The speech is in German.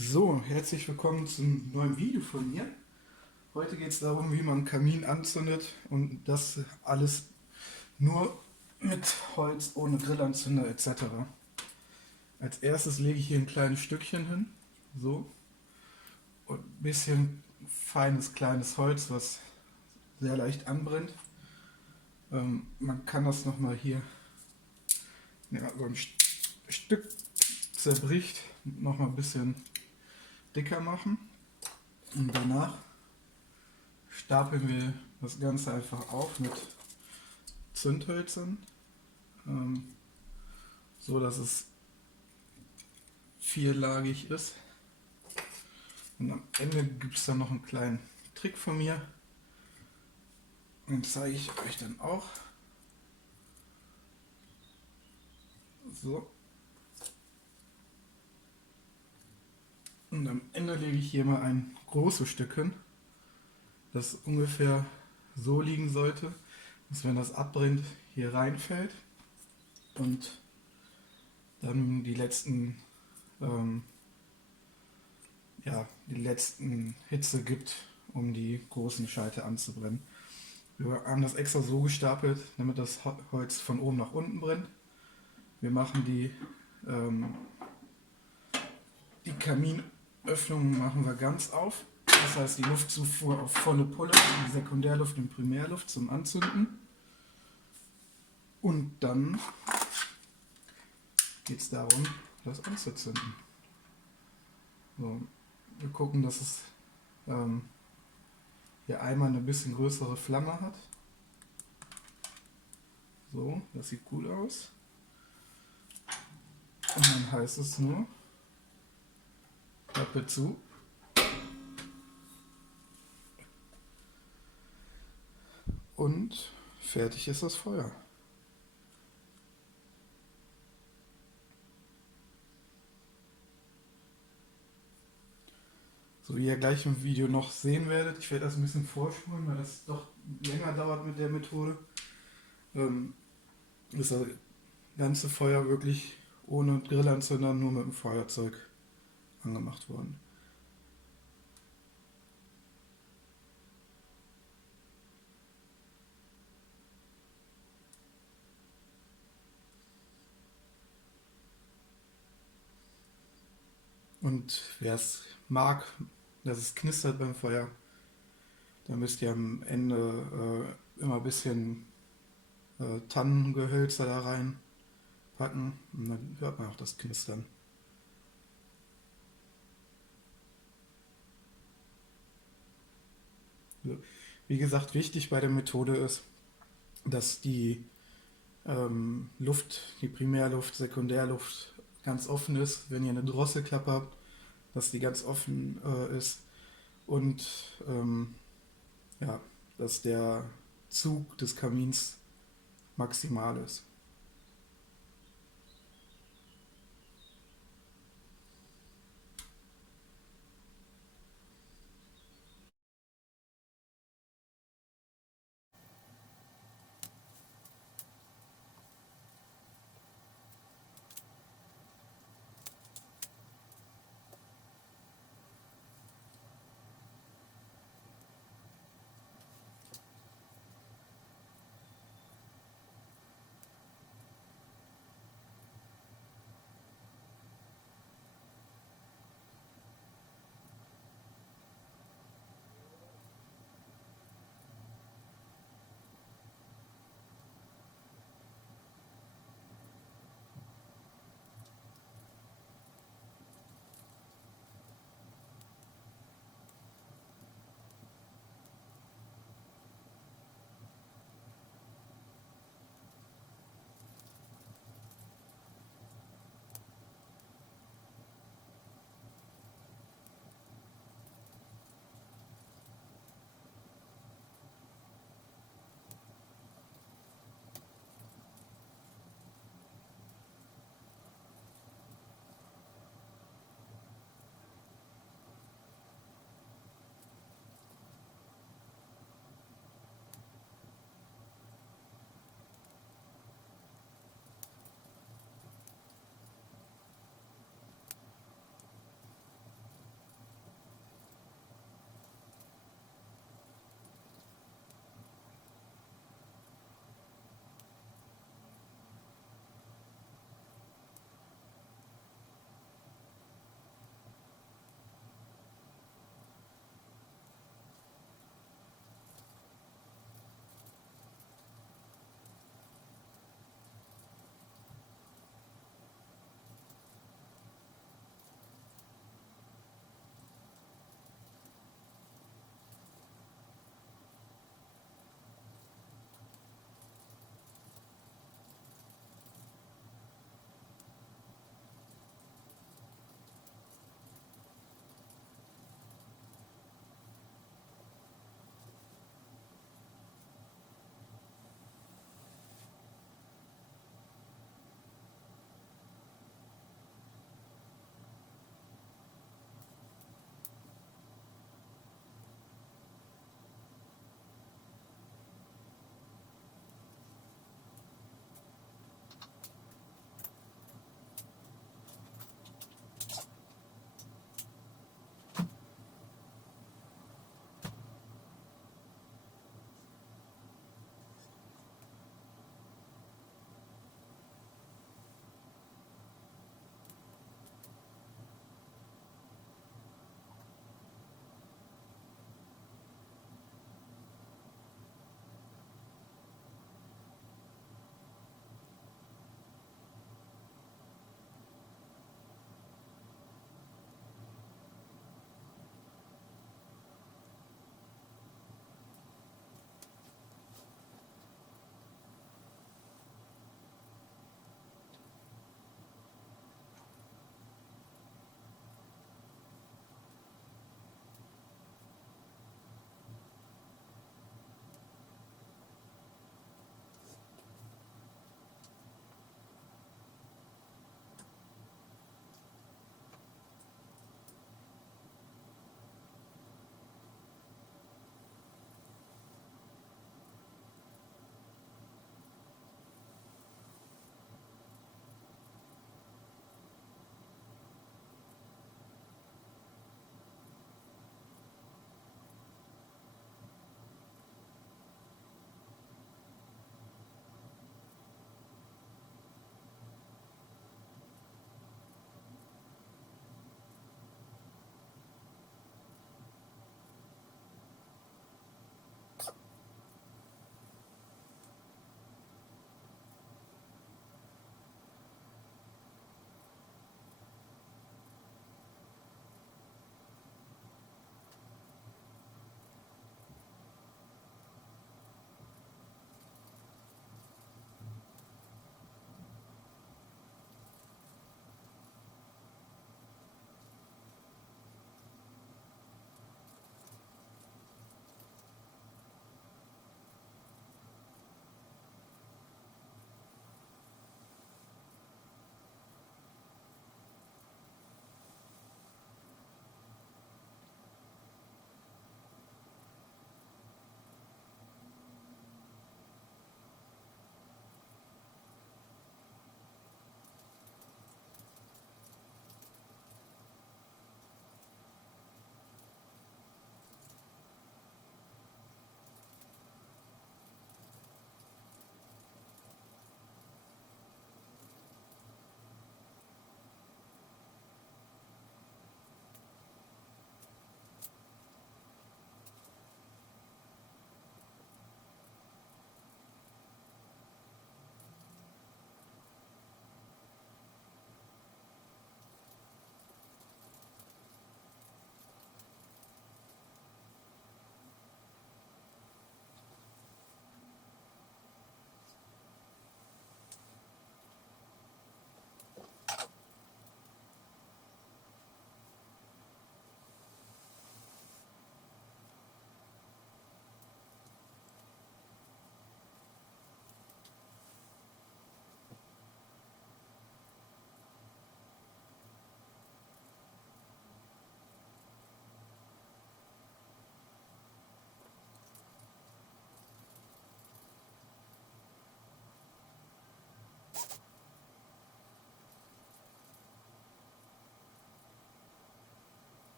So, herzlich willkommen zum neuen Video von mir. Heute geht es darum, wie man einen Kamin anzündet und das alles nur mit Holz, ohne Grillanzünder etc. Als erstes lege ich hier ein kleines Stückchen hin, so, und ein bisschen feines kleines Holz, was sehr leicht anbrennt. Man kann das nochmal hier, ja, so ein Stück zerbricht, nochmal ein bisschen dicker machen und danach stapeln wir das Ganze einfach auf mit Zündhölzern, so dass es vierlagig ist. Und am Ende gibt es dann noch einen kleinen Trick von mir, den zeige ich euch dann auch. So. Und am Ende lege ich hier mal ein großes Stück hin, das ungefähr so liegen sollte, dass wenn das abbrennt, hier reinfällt und dann die letzten die letzten Hitze gibt, um die großen Scheite anzubrennen. Wir haben das extra so gestapelt, damit das Holz von oben nach unten brennt. Wir machen die Kaminöffnung machen wir ganz auf. Das heißt, die Luftzufuhr auf volle Pulle, die Sekundärluft und Primärluft zum Anzünden. Und dann geht es darum, das anzuzünden. So, wir gucken, dass es hier einmal eine bisschen größere Flamme hat. So, das sieht gut aus. Und dann heißt es nur, Klappe zu. Und fertig ist das Feuer. So wie ihr gleich im Video noch sehen werdet, ich werde das ein bisschen vorspulen, weil das doch länger dauert mit der Methode, ist das ganze Feuer wirklich ohne Grillanzünder, nur mit dem Feuerzeug angemacht worden. Und wer es mag, dass es knistert beim Feuer, dann müsst ihr am Ende immer ein bisschen Tannengehölzer da reinpacken und dann hört man auch das Knistern. So. Wie gesagt, wichtig bei der Methode ist, dass die Luft, die Primärluft, Sekundärluft ganz offen ist. Wenn ihr eine Drosselklappe habt, dass die ganz offen ist und ja, dass der Zug des Kamins maximal ist.